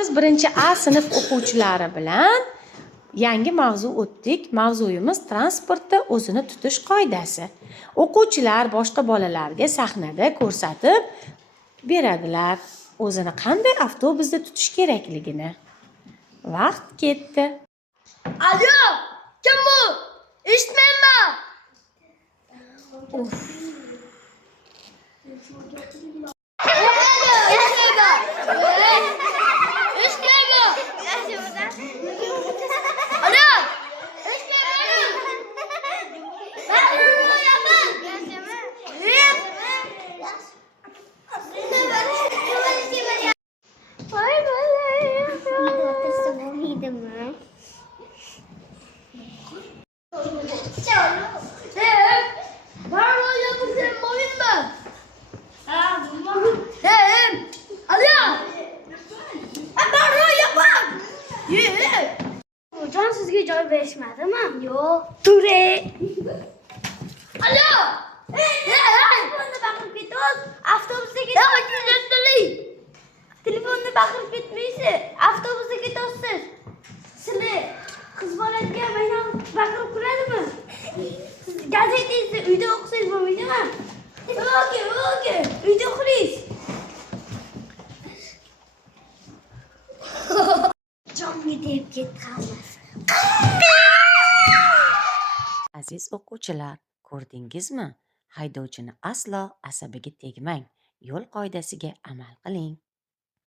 Biz birinchi A sinf o'quvchilari bilan yangi mavzu o'tdik. Mavzuyimiz transportda o'zini tutish qoidasi. O'quvchilar boshqa bolalarga sahnada ko'rsatib beradilar o'zini qanday avtobusda tutish kerakligini. Vaqt ketdi. Alo, kim bu? Eshitmayman. Hocam sizga joy berishmadimi? Yo'q. Ture. Alo. Telefonni baqirib ketyapsiz. Avtobusga ketyapsiz. Telefonni baqirib ketmaysiz. Avtobusga ketyapsiz. Sizlar qiz bolaga meni baqirib kuladimi? Siz gazetangizni uyda o'qisangiz bo'lmaydimi? Yo'q. Uyda o'qiysiz. Jonga deb ketganmiz. Aziz o'quvchilar, ko'rdingizmi? Haydovchini aslo asabiga tegmang. Yo'l qoidasiga amal qiling.